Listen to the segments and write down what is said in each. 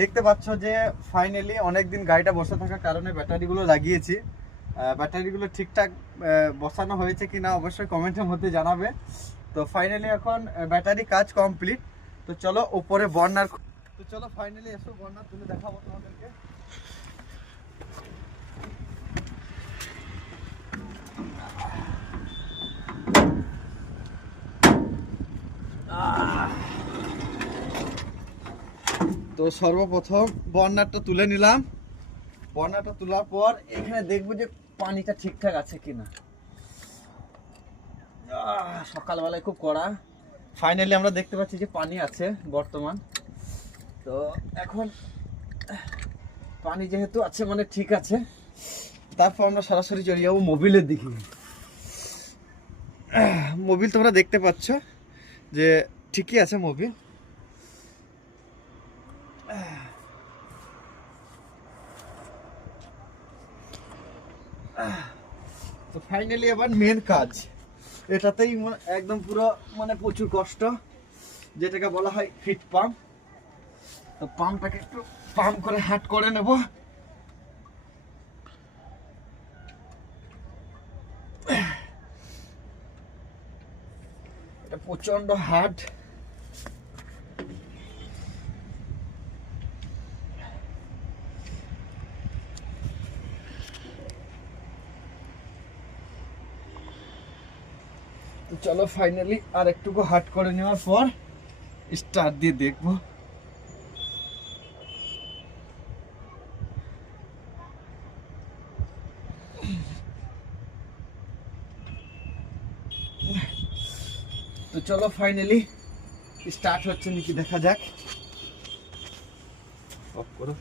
দেখতে পাচ্ছ যে ফাইনালি অনেকদিন গাড়িটা বসে থাকার কারণে ব্যাটারিগুলো লাগিয়েছি। ব্যাটারিগুলো ঠিকঠাক বসানো হয়েছে কিনা অবশ্যই কমেন্টের মধ্যে জানাবে। তো ফাইনালি এখন ব্যাটারি কাজ কমপ্লিট। তো চলো উপরে বর্নার, তো চলো ফাইনালি এসো বর্নার তুলে দেখাবো তোমাদেরকে। তো সর্বপ্রথম বর্নারটা তুলে নিলাম। বর্নারটা তোলার পর এখানে দেখবো যে পানিটা ঠিকঠাক আছে কিনা। সকালবেলায় খুব কড়া, ফাইনালি আমরা দেখতে পাচ্ছি যে পানি আছে বর্তমান। তো এখন পানি যেহেতু আছে মানে ঠিক আছে, তারপর আমরা সরাসরি চলে যাবো মোবিলের দিকে। মোবিল তোমরা দেখতে পাচ্ছ যে ঠিকই আছে মোবিল। তো ফাইনালি এবার মেন কাজ, এটাতেই একদম পুরো মানে প্রচুর কষ্ট, যেটাকে বলা হয় ফিট পাম্প। তো পাম্পটাকে একটু পাম্প করে হাট করে নেব। এটা প্রচন্ড হার্ড। তো চলো ফাইনালি আর একটুকু হাট করে নেওয়ার পর স্টার্ট দিয়ে দেখবো। তো চলো ফাইনালি স্টার্ট হচ্ছে নাকি দেখা যাক। অফ করো।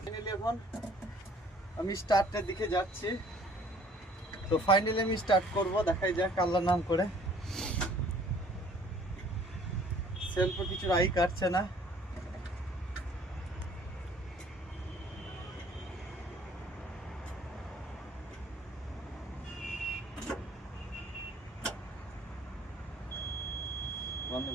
ফাইনালি এখন আমি স্টার্টের দিকে যাচ্ছি। তো ফাইনালি আমি স্টার্ট করব, দেখাই যাক আল্লাহর নাম করে। সেলফে কিছু রাই কাটছে না। বন্ধ